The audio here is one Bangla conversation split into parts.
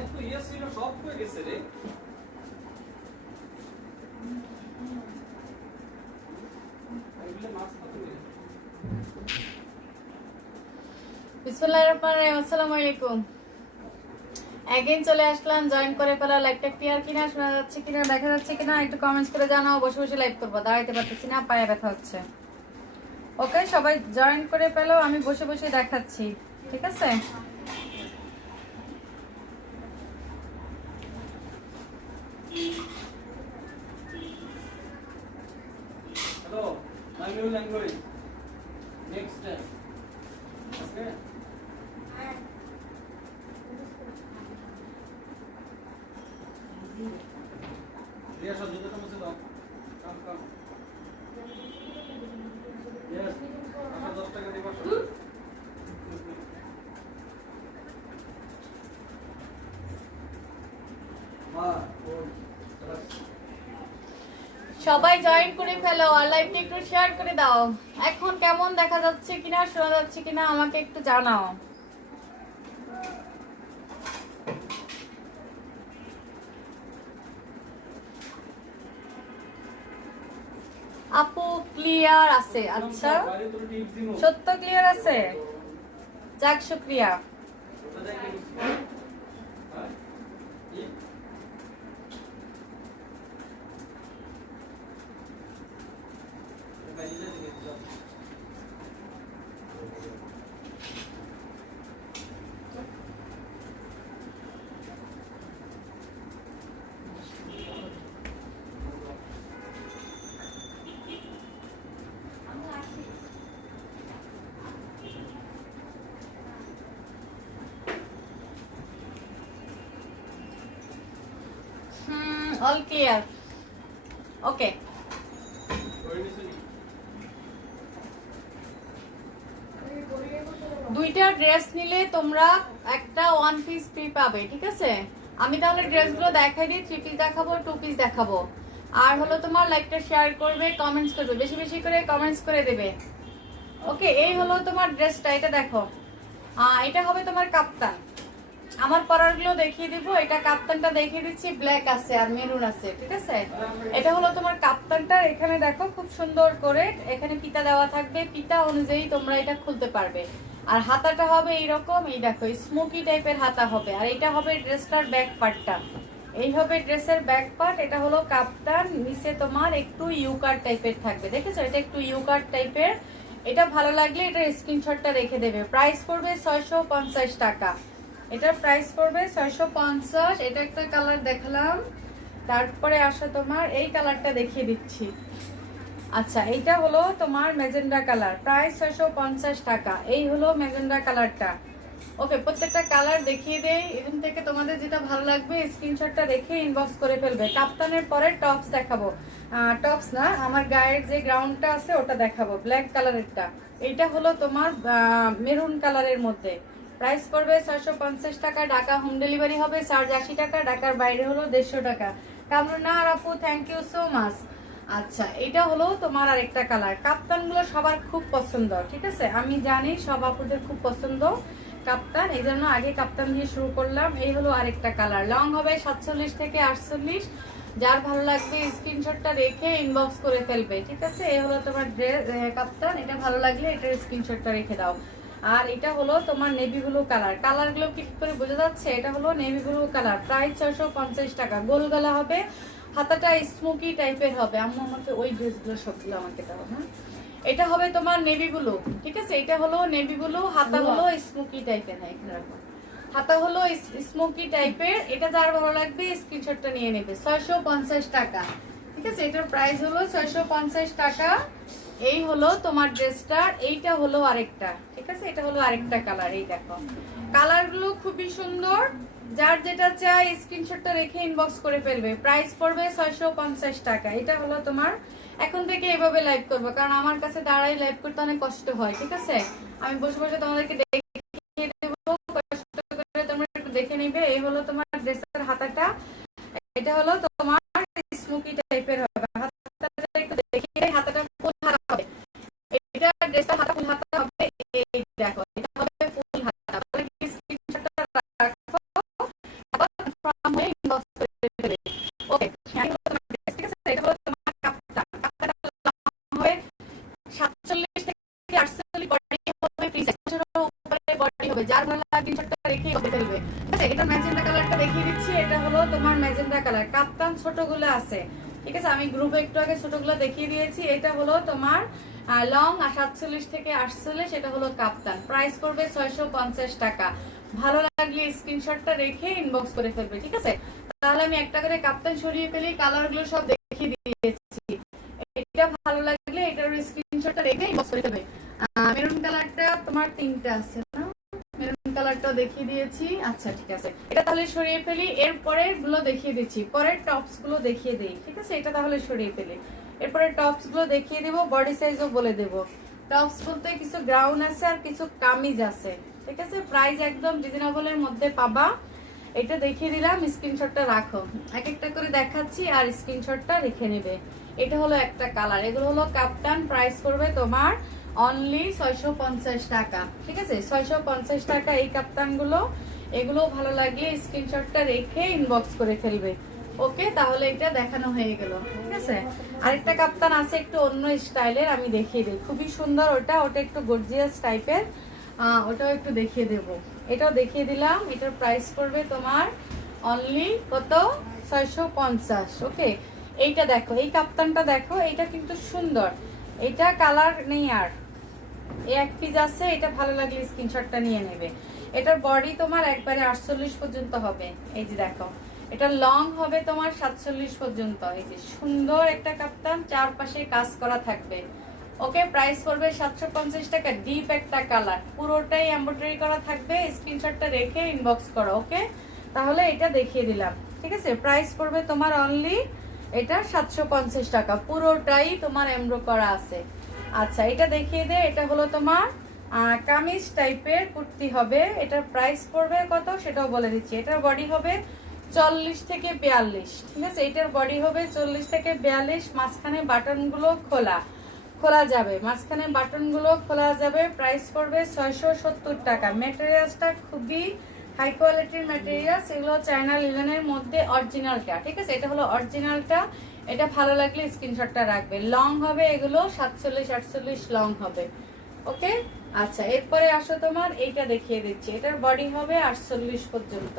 এত ইয়ে ছিল সব হয়ে গেছে রে। বিসমিল্লাহির রহমানির রহিম। আসসালামু আলাইকুম। এগেইন চলে আসলাম। জয়েন করে ফেলা। লাইভটা ক্লিয়ার কিনা, শোনা যাচ্ছে কিনা, দেখা যাচ্ছে কিনা একটু কমেন্টস করে জানাও। বসে বসে লাইভ করবো, দাঁড়াইতে পারতেছি না, পায়ে ব্যথা হচ্ছে। ওকে, সবাই জয়েন করে ফেলো, আমি বসে বসে দেখাচ্ছি, ঠিক আছে? Hello, my new language next step. Okay, Riya সব জুতোটা মুছে দাও। কাম কাম। ইয়েস, 10 টাকা দিবা সব। মা ওই সবাই জয়েন করে ফেলো আর লাইভটা একটু শেয়ার করে দাও। এখন কেমন দেখা যাচ্ছে কিনা, শোনা যাচ্ছে কিনা আমাকে একটু জানাও। আপু ক্লিয়ার আছে? আচ্ছা, বাইরে তোর টিপস দিমু। সত্য ক্লিয়ার আছে, যাক শুক্রিয়া। ওটা যাই কি দিছি? হ্যাঁ? কি? বাইরে যাই দিছি যাও। All clear. ওকে, করে নিছি নি? দুইটা ড্রেস নিলে তোমরা একটা ওয়ান পিস ফ্রি পাবে, ঠিক আছে? আমি তাহলে ড্রেসগুলো দেখাই দিই, 3 পিস দেখাবো, 2 পিস দেখাবো। আর হলো তোমার লাইকটা শেয়ার করবে, কমেন্টস করবে, বেশি বেশি করে কমেন্টস করে দেবে। ওকে, এই হলো তোমার ড্রেসটা, এটা দেখো। এটা হবে তোমার কাপ্তান। আমার পরারগুলো দেখিয়ে দিব। এটা কাপ্তানটা দেখিয়ে দিচ্ছি, ব্ল্যাক আছে আর মেরুন আছে, ঠিক আছে? এটা হলো তোমার কাপ্তানটা। এখানে দেখো খুব সুন্দর করে এখানে ফিতা দেওয়া থাকবে, ফিতা অনুযায়ী তোমরা এটা খুলতে পারবে। আর হাতাটা হবে এইরকম, এই দেখো স্মোকি টাইপের হাতা হবে। আর এটা হবে ড্রেসটার ব্যাক পার্টটা, এই হবে ড্রেসের ব্যাক পার্ট। এটা হলো কাপ্তান, নিচে তোমার একটু ইউকার টাইপের থাকবে, দেখেছো? এটা একটু ইউকার টাইপের। এটা ভালো লাগলে এটা স্ক্রিনশটটা রেখে দেবে। প্রাইস পড়বে 650 টাকা। এটার প্রাইস পড়বে 650। এটা একটা কালার দেখালাম, তারপরে আসো তোমার এই কালারটা দেখিয়ে দিচ্ছি। আচ্ছা, এইটা হলো তোমার ম্যাজেন্ডা কালার, প্রাইস 650 টাকা। এই হলো ম্যাজেন্ডা কালারটা। ওকে, প্রত্যেকটা কালার দেখিয়ে দেই। এখান থেকে তোমাদের যেটা ভালো লাগবে স্ক্রিনশটটা রেখে ইনবক্স করে ফেলবে। কাপ্তানের পরে টপস দেখাবো, টপস না, আমার গায়ের যে গ্রাউন্ডটা আছে ওটা দেখাবো, ব্ল্যাক কালারেরটা। এইটা হলো তোমার মেরুন কালারের মধ্যে। প্রাইস পড়বে 650 টাকা। ঢাকা হোম ডেলিভারি হবে, চার্জ 80 টাকা। ঢাকার বাইরে হলো 150 টাকা। কামরুন্না আর আপু, থ্যাংক ইউ সো মাচ। আচ্ছা, এটা হলো তোমার আরেকটা কালার। কাপ্তানগুলো সবার খুব পছন্দ, ঠিক আছে? আমি জানি সব আপুদের খুব পছন্দ কাপ্তান, এই জন্য আগে কাপ্তান দিয়ে শুরু করলাম। এই হলো আরেকটা কালার, লং হবে 47 থেকে 48। যার ভালো লাগবে স্ক্রিনশটটা রেখে ইনবক্স করে ফেলবে, ঠিক আছে? এই হলো তোমার ড্রেস কাপ্তান। এটা ভালো লাগলে এটার স্ক্রিনশটটা রেখে দাও। আর এটা হলো তোমার নেভি ব্লু কালার। কালারগুলো কি করে বোঝা যাচ্ছে? এটা হলো নেভি ব্লু কালার, প্রাইস 650 টাকা। গোল গলা হবে, হাতাটা স্মোকি টাইপের হবে। আম্মু আমাকে ওই ড্রেসগুলো সবগুলো আমাকে দাও। হ্যাঁ, এটা হবে তোমার নেভি ব্লু, ঠিক আছে? এটা হলো নেভি ব্লু, হাতা হলো স্মোকি টাইপের। হ্যাঁ, এখানে রাখো। হাতা হলো স্মোকি টাইপের। এটা যার ভালো লাগবে স্ক্রিনশটটা নিয়ে নেবে। 650 টাকা, ঠিক আছে? এটার প্রাইস হলো 650 টাকা। এই হলো তোমার ড্রেসটার। এইটা হলো আরেকটা, ঠিক আছে? এটা হলো আরেকটা কালার। এই দেখো, কালারগুলো খুবই সুন্দর। যার যেটা চাই স্ক্রিনশটটা রেখে ইনবক্স করে ফেলবে। প্রাইস পড়বে 650 টাকা। এটা হলো তোমার, এখন থেকে এভাবে লাইভ করবো, কারণ আমার কাছে দাঁড়াই লাইভ করতে অনেক কষ্ট হয়, ঠিক আছে? আমি বসে বসে তোমাদেরকে দেখিয়ে দেবো, কষ্ট করে তোমরা একটু দেখে নিবে। এই হলো তোমার ড্রেসের হাতাটা। এটা হলো তোমার স্মোকি টাইপের হবে। হাতাটা একটু দেখিয়ে, হাতাটা ফুল হাতা হবে। এটা ড্রেসটা হাতা ফুল হাতা হবে। এই দেখো, এটা হবে ফুল হাতা। স্ক্রিনশটটা রাখো, বডি হবে, যার ভালো লাগে স্ক্রিনশটটা রেখে ফেলবে। ঠিক আছে, এটা ম্যাজেন্টা কালারটা দেখিয়ে দিচ্ছি। এটা হলো তোমার ম্যাজেন্টা কালার, কাপ্তান ছোটগুলো আছে। ঠিক আছে, আমি গ্রুপে একটু আগে ছোটগুলো দেখিয়ে দিয়েছি। এটা হলো তোমার লং 47 থেকে 48, এটা হলো কাপ্তান। প্রাইস পড়বে 650 টাকা। ভালো লাগলে স্ক্রিনশটটা রেখে ইনবক্স করে ফেলবে। ঠিক আছে, তাহলে আমি একটা করে কাপ্তান সরিয়ে ফেলি, কালারগুলো সব দেখিয়ে দিয়েছি। এটা ভালো লাগলে এটার স্ক্রিনশটটা রেখে ইনবক্স করে ফেলবে। মেরুন কালারটা তোমার 3টা আছে না, মেরুন কালারটা দেখিয়ে দিয়েছি। আচ্ছা ঠিক আছে, এটা তাহলে সরিয়ে ফেলি। এরপরে গুলো দেখিয়ে দিচ্ছি, পরের টপস গুলো দেখিয়ে দেই। ঠিক আছে, এটা তাহলে সরিয়ে ফেলি। এরপরে টপস গুলো দেখিয়ে দেবো, বডি সাইজও বলে দেবো। টপস বলতে কিছু গ্রাউন্ড আছে আর কিছু কামিজ আছে। ঠিক আছে, প্রাইস একদম রিজনেবলের মধ্যে পাবা। এটা দেখিয়ে দিলাম, স্ক্রিনশটটা রাখো। এক একটা করে দেখাচ্ছি আর স্ক্রিনশটটা রেখে নেবে। এটা হলো একটা কালার, এগুলো হলো কাপ্তান। প্রাইস করবে তোমার অনলি 650 টাকা। ঠিক আছে, 650 টাকা এই কাপ্তানগুলো। এগুলো ভালো লাগলে স্ক্রিনশটটা রেখে ইনবক্স করে ফেলবে। ওকে, তাহলে এটা দেখানো হয়ে গেল। ঠিক আছে, আরেকটা কাপ্তান আছে একটু অন্য স্টাইলের, আমি দেখিয়ে দিই। খুবই সুন্দর ওটা, ওটা একটু গর্জিয়াস টাইপের, ওটাও একটু দেখিয়ে দেব। এটাও দেখিয়ে দিলাম। এটার প্রাইস পড়বে তোমার অনলি কত, 650। ওকে, এইটা দেখো, এই কাপ্তানটা দেখো, এটা কিন্তু সুন্দর। এটা কালার নেই আর, এই এক পিস আছে। এটা ভালো লাগলে স্ক্রিনশটটা নিয়ে নেবে। এটার বডি তোমার একবারে 48 পর্যন্ত হবে। এই যে দেখো, এটা লং হবে তোমার 47 পর্যন্ত। এই যে সুন্দর একটা কাপ্তান, চারপাশে কাজ করা থাকবে। ওকে, প্রাইস পড়বে 750 টাকা। ডিপ একটা কালার, পুরোটাই এমব্রয়ডারি করা থাকবে। স্ক্রিনশটটা রেখে ইনবক্স করো। ওকে, তাহলে এটা দেখিয়ে দিলাম। ঠিক আছে, প্রাইস পড়বে তোমার অনলি এটা 750 টাকা, পুরোটাই তোমার এমব্রো করা আছে। আচ্ছা, এটা দেখিয়ে দে। এটা হলো তোমার কামিজ টাইপের কুর্তি হবে। এটার প্রাইস পড়বে কত সেটাও বলে দিচ্ছি। এটার বডি হবে 40 থেকে 42। ঠিক আছে, এটার বডি হবে 40 থেকে 42। মাঝখানে বাটনগুলো খোলা যাবে, মাঝখানে বাটনগুলো খোলা যাবে। প্রাইস পড়বে 670 টাকা। ম্যাটেরিয়ালসটা খুবই হাই কোয়ালিটির ম্যাটেরিয়ালস। এগুলো চায়না লিনেনের মধ্যে অরিজিনালটা। ঠিক আছে, এটা হলো অরিজিনালটা। এটা ভালো লাগলে স্ক্রিনশটটা রাখবে। লং হবে এগুলো 47-48 লং হবে। ওকে, আচ্ছা এরপরে আসো তোমার এইটা দেখিয়ে দিচ্ছি। এটার বডি হবে 48 পর্যন্ত,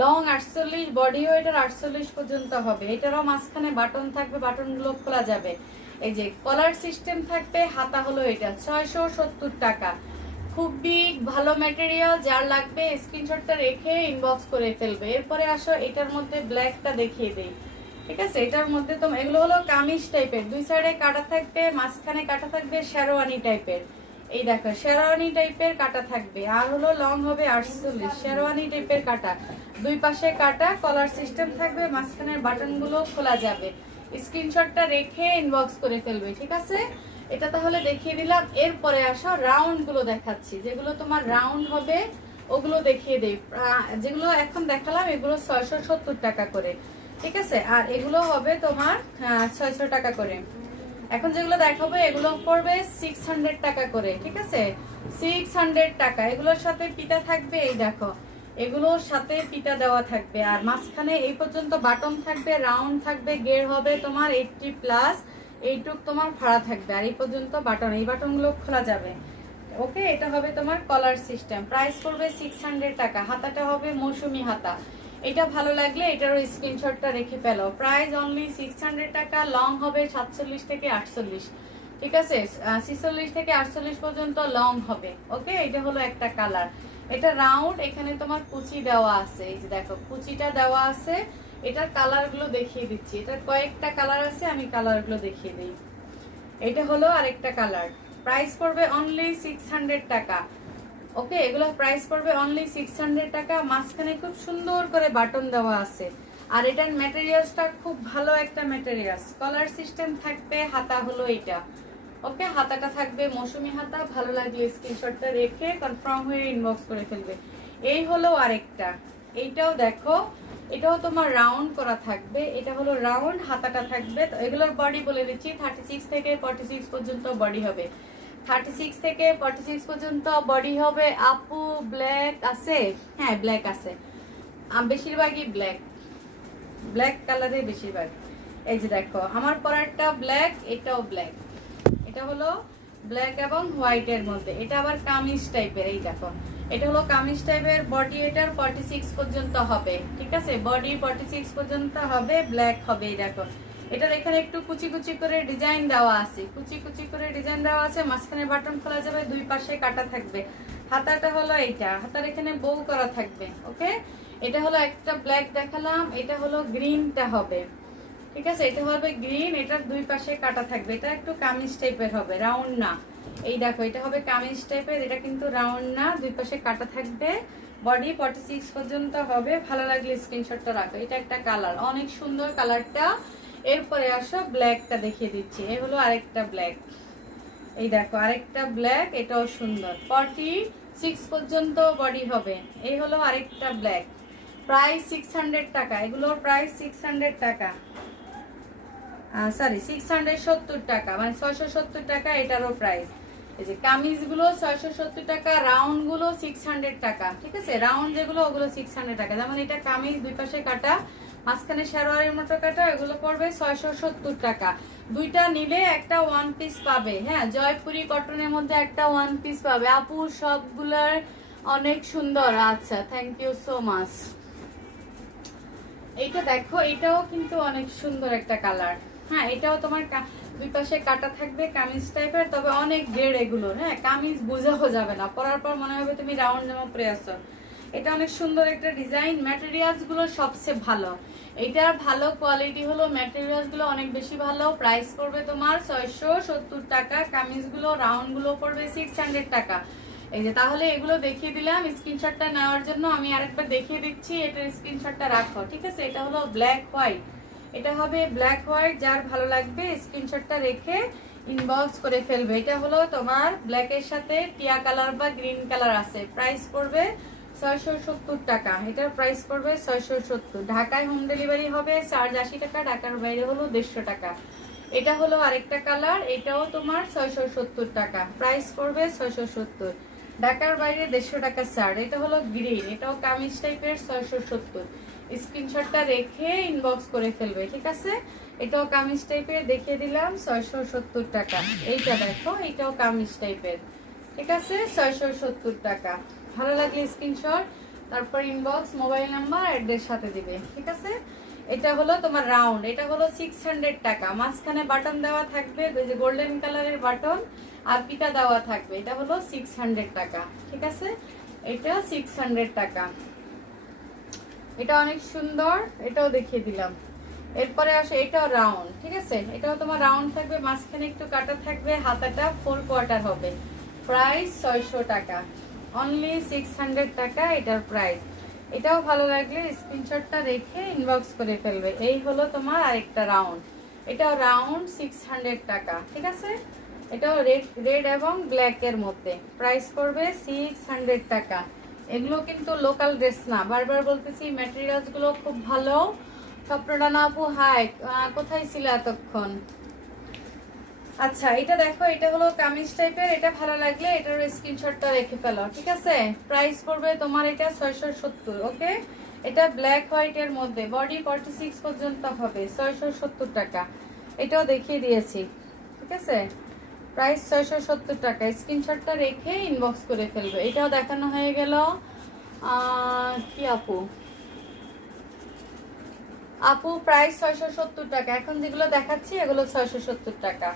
লং 48, বডিও এটার 48 পর্যন্ত হবে। এটারও মাঝখানে বাটন থাকবে, বাটনগুলো খোলা যাবে। এই যে কলার সিস্টেম থাকবে। হাতা হলো এটা 670 টাকা। খুবই ভালো ম্যাটেরিয়াল, যার লাগবে স্ক্রিনশটটা রেখে ইনবক্স করে ফেলবে। এরপরে আসো এটার মধ্যে ব্ল্যাকটা দেখিয়ে দেই। ঠিক আছে, এটার মধ্যে তো এগুলো হলো কামিজ টাইপের, দুই সাইডে কাটা থাকবে, মাঝখানে কাটা থাকবে শেরওয়ানি টাইপের। এই দেখো শেরওয়ানি টাইপের কাটা থাকবে। আর হলো লং হবে 48, শেরওয়ানি টাইপের কাটা, দুই পাশে কাটা, কলার সিস্টেম থাকবে, মাঝখানের বাটনগুলো খোলা যাবে। স্ক্রিনশটটা রেখে ইনবক্স করে ফেলবে। ঠিক আছে, এটা তাহলে দেখিয়ে দিলাম। এরপরে আসো রাউন্ড গুলো দেখাচ্ছি, যেগুলো তোমার রাউন্ড হবে ওগুলো দেখিয়ে দেই। যেগুলো এখন দেখালাম এগুলো 670 টাকা করে। ঠিক আছে, আর এগুলো হবে তোমার 600 টাকা করে। এখন যেগুলো দেখাবো এগুলো পড়বে 600 টাকা করে। ঠিক আছে, 600 টাকা। এগুলোর সাথে পিতা থাকবে, এই দেখো এগুলোর সাথে পিতা দেওয়া থাকবে। আর মাঝখানে এই পর্যন্ত বাটন থাকবে, রাউন্ড থাকবে, গের হবে তোমার 80+, এইটুক তোমার ভাড়া থাকবে। আর এই পর্যন্ত বাটন, এই বাটনগুলো খোলা যাবে। ওকে, এটা হবে তোমার কলার সিস্টেম। প্রাইস পড়বে 600 টাকা। হাতাটা হবে মৌসুমি হাতা। এটা ভালো লাগলে এটারও স্ক্রিনশটটা রেখে ফেলো। প্রাইস অনলি 600 টাকা। লং হবে 47 থেকে 48। ঠিক আছে, 46 থেকে 48 পর্যন্ত লং হবে। ওকে, এটা হলো একটা কালার। এটা রাউন্ড, এখানে তোমার কুচি দেওয়া আছে। এই যে দেখো কুচিটা দেওয়া আছে। এটার কালারগুলো দেখিয়ে দিচ্ছি। এটার কয়েকটা কালার আছে, আমি কালারগুলো দেখিয়ে দিই। এটা হলো আরেকটা কালার। প্রাইস পড়বে অনলি 600 টাকা। ওকে, এগুলো প্রাইস পড়বে অনলি 600 টাকা। মাঝখানে খুব সুন্দর করে বাটন দেওয়া আছে। আর এটার ম্যাটেরিয়ালসটা খুব ভালো একটা ম্যাটেরিয়ালস। কলার সিস্টেম থাকবে, হাতা হলো এটা। ওকে, হাতাটা থাকবে মৌসুমি হাতা। ভালো লাগলে স্ক্রিনশটটা রেখে কনফার্ম হয়ে ইনবক্স করে ফেলবে। এই হলো আরেকটা, এইটাও দেখো, এটাও তোমার রাউন্ড করা থাকবে। এটা হলো রাউন্ড, হাতাটা থাকবে। তো এগুলোর বডি বলে দিচ্ছি, 36 থেকে 46 পর্যন্ত বডি হবে। 36 থেকে 46 পর্যন্ত বডি হবে। আপু ব্ল্যাক আছে? হ্যাঁ ব্ল্যাক আছে, বেশিরভাগই ব্ল্যাক কালারে বেশিরভাগ। এই যে দেখো আমার পরেরটা ব্ল্যাক, এটাও ব্ল্যাক। এটা হলো ব্ল্যাক এবং হোয়াইটের মধ্যে। এটা আবার কামিজ টাইপের, এই দেখো এটা হলো কামিজ টাইপের। বডি এটার 46 পর্যন্ত হবে, ঠিক আছে, বডি 46 পর্যন্ত হবে, ব্ল্যাক হবে। এই দেখো এটার এখানে একটু কুচি কুচি করে ডিজাইন দেওয়া আছে, কুচি কুচি করে ডিজাইন দেওয়া আছে, মাঝখানে বাটন খোলা যাবে, দুই পাশে কাটা থাকবে। হাতাটা হলো এইটা, হাতার এখানে বউ করা থাকবে। ওকে, এটা হলো একটা ব্ল্যাক দেখালাম, এটা হলো গ্রিনটা হবে, ঠিক আছে, এটা হবে গ্রিন, এটার দুই পাশে কাটা থাকবে। এটা একটু কামিজ টাইপের হবে, রাউন্ড না। এই দেখো এটা হবে কামিজ টাইপের, এটা কিন্তু রাউন্ড না, দুই পাশে কাটা থাকবে, বডি 46 পর্যন্ত হবে। ভালো লাগলে স্ক্রিনশটটা রাখো। এটা একটা কালার, অনেক সুন্দর কালারটা। এরপরে আসো ব্ল্যাকটা দেখিয়ে দিচ্ছি। এই হলো আরেকটা ব্ল্যাক, এই দেখো আরেকটা ব্ল্যাক, এটাও সুন্দর, 46 পর্যন্ত বডি হবে। এই হলো আরেকটা ব্ল্যাক, প্রাইস 600 টাকা, এগুলোর প্রাইস 600 টাকা, সরি 670 টাকা, মানে 670 টাকা এটারও প্রাইস। এই যে কামিজগুলো 670 টাকা, রাউন্ড গুলো 600 টাকা, ঠিক আছে, রাউন্ড যেগুলো ওগুলো 600 টাকা। যেমন এটা কামিজ, দুই পাশে কাটা, মাঝখানে শেরওয়ানির মতো কাটা, এগুলো পড়বে 670 টাকা। দুইটা নিলে একটা ওয়ান পিস পাবে। হ্যাঁ, জয়পুরি কটনের মধ্যে একটা ওয়ান পিস পাবে। আপু সবগুলোর অনেক সুন্দর, আচ্ছা থ্যাংক ইউ সো মাচ। এইটা দেখো, এটাও কিন্তু অনেক সুন্দর একটা কালার। হ্যাঁ, এটাও তোমার দুই পাশে কাটা থাকবে, কামিজ টাইপের, তবে অনেক গেড় এগুলো। হ্যাঁ, কামিজ বোঝাও যাবে না, পরার পর মনে হবে তুমি রাউন্ড জামা পরে আসছো। এটা অনেক সুন্দর একটা ডিজাইন, ম্যাটেরিয়ালস গুলো সবচেয়ে ভালো। এটার ভালো কোয়ালিটি হলো, ম্যাটেরিয়ালস গুলো অনেক বেশি ভালো। প্রাইস পড়বে তোমার 670 টাকা, কামিজ গুলো রাউন্ড গুলো পড়বে 600 টাকা। এই যে তাহলে এগুলো দেখিয়ে দিলাম, স্ক্রিনশটটা নেওয়ার জন্য আমি আরেকবার দেখিয়ে দিচ্ছি, এটার স্ক্রিনশটটা রাখো, ঠিক আছে। এটা হলো ব্ল্যাক হোয়াইট, এটা হবে ব্ল্যাক হোয়াইট, যার ভালো লাগবে স্ক্রিনশটটা রেখে ইনবক্স করে ফেলবে। এটা হলো তোমার ব্ল্যাকের সাথে টিয়া কালার বা গ্রিন কালার আছে। প্রাইস পড়বে 670 টাকা, এটার প্রাইস পড়বে 670। ঢাকায় হোম ডেলিভারি হবে, চার্জ 80 টাকা, ঢাকার বাইরে হলো 150 টাকা। এটা হলো আরেকটা কালার, এটাও তোমার 670 টাকা, প্রাইস পড়বে 670, ঢাকার বাইরে 150 টাকা চার্জ। এটা হলো গ্রিন, এটাও কামিজ টাইপের, 670। স্ক্রিনশটটা রেখে ইনবক্স করে ফেলবে, ঠিক আছে। এটাও কামিজ টাইপের, দেখিয়ে দিলাম 670 টাকা। এইটা দেখো, এটাও কামিজ টাইপের, ঠিক আছে, 670 টাকা। ভালো লাগলে স্ক্রিনশট, তারপর ইনবক্স, মোবাইল নাম্বার, অ্যাড্রেস সাথে দিবে, ঠিক আছে। এটা হলো তোমার রাউন্ড, এটা হলো 600 টাকা, মাঝখানে বাটন দেওয়া থাকবে, ওই যে গোল্ডেন কালারের বাটন আর পিতা দেওয়া থাকবে। এটা হলো 600 টাকা, ঠিক আছে, এটা 600 টাকা। এটা অনেক সুন্দর, এটাও দেখিয়ে দিলাম। এরপরে আসে এটাও রাউন্ড, ঠিক আছে, এটাও তোমার রাউন্ড থাকবে, মাঝখানে একটু কাটা থাকবে, হাতাটা 4 কোয়ার্টার হবে। প্রাইস 600 টাকা, অনলি 600 টাকা এটার প্রাইস। এটাও ভালো লাগলে স্ক্রিনশটটা রেখে ইনবক্স করে ফেলবে। এই হলো তোমার আরেকটা রাউন্ড, এটাও রাউন্ড 600 টাকা, ঠিক আছে। এটাও রেড এবং ব্ল্যাক এর মধ্যে, প্রাইস পড়বে 600 টাকা। এগুলো কিন্তু লোকাল ড্রেস না, বারবার বলতেছি, ম্যাটেরিয়ালস গুলো খুব ভালো। স্বপ্নরানা আপু হাই, কোথায় ছিল এতক্ষণ? আচ্ছা, এটা দেখো, এটা হলো কামিজ টাইপের, এটা ভালো লাগলে এটার স্ক্রিনশটটা রেখে ফেলো, ঠিক আছে। প্রাইস পড়বে তোমার এটা 670, ওকে। এটা ব্ল্যাক হোয়াইট এর মধ্যে, বডি 46 পর্যন্ত হবে, 670 টাকা। এটাও দেখিয়ে দিয়েছি, ঠিক আছে, প্রাইস 670 টাকা। স্ক্রিনশটটা রেখে ইনবক্স করে ফেলবে। এটাও দেখানো হয়ে গেল। কি আপু, আপু প্রাইস 670 টাকা। এখন যেগুলো দেখাচ্ছি এগুলো 670 টাকা,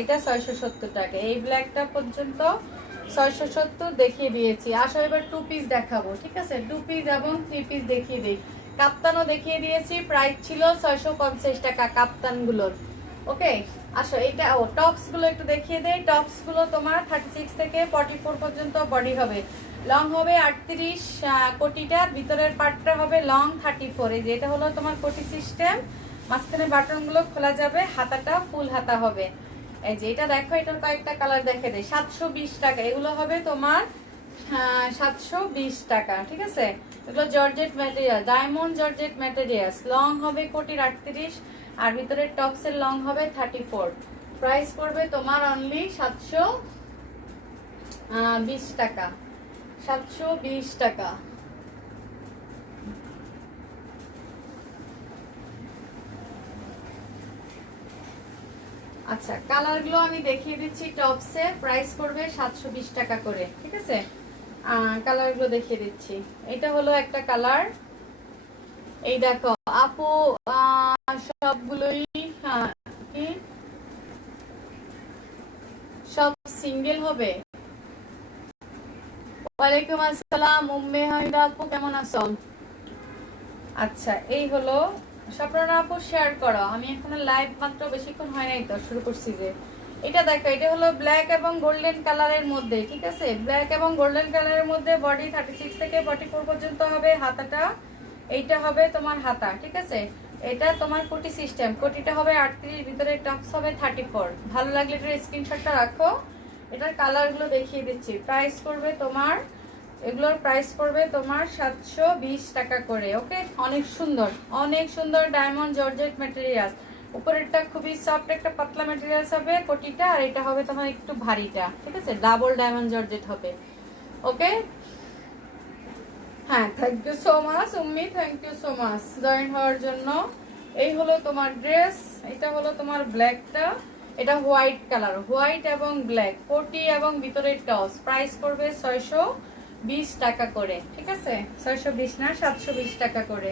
এটা 670 টাকা। এই ব্ল্যাকটা পর্যন্ত 670 দেখিয়ে দিয়েছি। আসো এবার 2 পিস দেখাবো, ঠিক আছে, 2 পিস এবং 3 পিস দেখিয়ে দিই। কাপ্তানও দেখিয়ে দিয়েছি, প্রাইস ছিল 650 টাকা কাপ্তান গুলোর, ওকে। আসো এটা টপস গুলো একটু দেখিয়ে দেই। টপস গুলো তোমার 36 থেকে 44 পর্যন্ত বডি হবে, লং হবে 38, কোটিটার ভিতরের পার্টটা হবে লং 34। এই যে এটা হলো তোমার কোটি সিস্টেম, মাঝখানে বাটন গুলো খোলা যাবে, হাতাটা ফুল হাতা হবে। এই যে এটা দেখো, এটার কয়েকটা কালার দেখে দেয়। 720 টাকা এগুলো হবে তোমার, 720 টাকা, ঠিক আছে। এগুলো georgette material, diamond georgette materials, long হবে কোটির 38 আর ভিতরের টপসের লং হবে 34। প্রাইস পড়বে তোমার অনলি 720 টাকা, 720 টাকা। আচ্ছা, কালারগুলো আমি দেখিয়ে দিচ্ছি। টপসে প্রাইস পড়বে 720 টাকা করে, ঠিক আছে? কালারগুলো দেখিয়ে দিচ্ছি। এটা হলো একটা কালার, এই দেখো আপু, সবগুলোই কি সব সিঙ্গেল হবে? ওয়ালাইকুম আসসালাম উম্মে হামিদা আপু, কেমন আছো? আচ্ছা, এই হলো স্বপ্না আপু, শেয়ার করো। আমি এখনো লাইভ মাত্র বেশিক্ষণ হয় নাই তো, শুরু করছি যে। এটা দেখো, এটা হলো ব্ল্যাক এবং গোল্ডেন কালারের মধ্যে, ঠিক আছে? ব্ল্যাক এবং গোল্ডেন কালারের মধ্যে বডি 36 থেকে 44 পর্যন্ত হবে। হাতাটা এইটা হবে তোমার হাতা, ঠিক আছে? এটা তোমার কোটি সিস্টেম, কোটিটা হবে 38, ভিতরে টপস হবে 34। ভালো লাগলে এটার স্ক্রিনশটটা রাখো। এটার কালারগুলো দেখিয়ে দিচ্ছি। প্রাইস পড়বে তোমার, এগুলোর প্রাইস পড়বে তোমার 720 টাকা করে। ওকে, অনেক সুন্দর, অনেক সুন্দর ডায়মন্ড জর্জেট ম্যাটেরিয়াল। উপরেরটা খুবই সফট একটা পাতলা ম্যাটেরিয়ালস হবে কোটিটা, আর এটা হবে তোমার একটু ভারীটা, ঠিক আছে? ডাবল ডায়মন্ড জর্জেট হবে। ওকে, হ্যাঁ, thank you so much Ummi, thank you so much join হওয়ার জন্য। এই হলো তোমার ড্রেস। এটা হলো তোমার ব্ল্যাকটা, এটা হোয়াইট কালার, হোয়াইট এবং ব্ল্যাক কোটি এবং ভিতরে টস। প্রাইস পড়বে 620 টাকা করে, ঠিক আছে? 620 না, 720 টাকা করে,